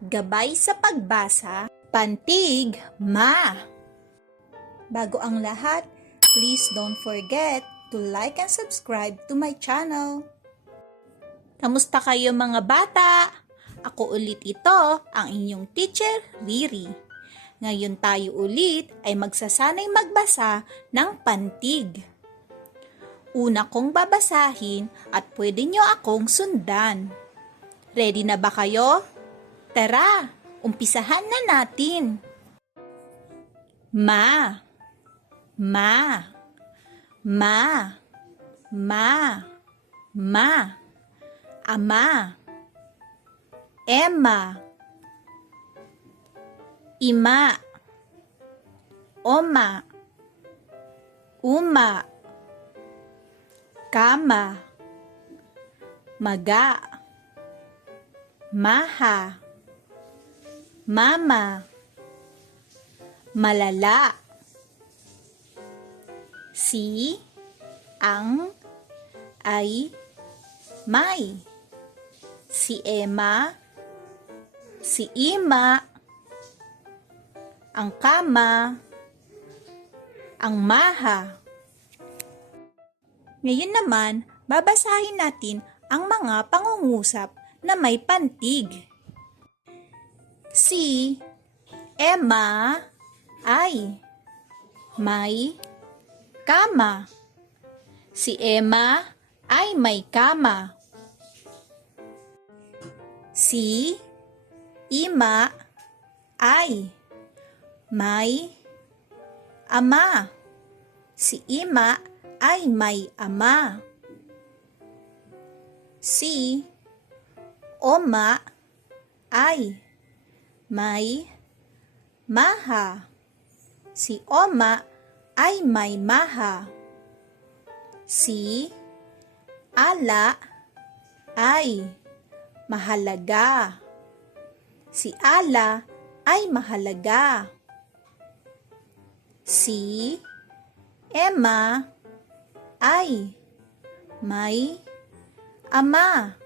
Gabay sa pagbasa, pantig, ma. Bago ang lahat, please don't forget to like and subscribe to my channel. Kamusta kayo mga bata? Ako ulit ito, ang inyong teacher, Riri. Ngayon tayo ulit ay magsasanay magbasa ng pantig. Una kong babasahin at pwede nyo akong sundan. Ready na ba kayo? Tara, umpisahan na natin. Ma, ma, ma, ma, ma, ama, Emma, ima, oma, uma, kama, maga, maha, mama, malala, si, ang, ay, may, si Emma, si Ima, ang kama, ang maha. Ngayon naman, babasahin natin ang mga pangungusap na may pantig. Si Emma ay may kama. Si Emma ay may kama. Si Ima ay may ama. Si Ima ay may ama. Si Oma ay may maha. Si Oma ay may maha. Si Ala ay mahalaga. Si Ala ay mahalaga. Si Emma ay may ama.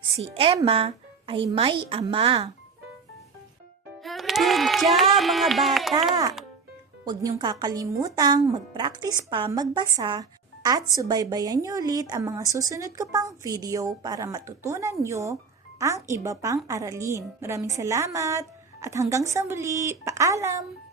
Si Emma ay may ama. Good job mga bata! Huwag niyong kakalimutang mag-practice pa magbasa at subaybayan niyo ulit ang mga susunod ko pang video para matutunan niyo ang iba pang aralin. Maraming salamat at hanggang sa muli, paalam!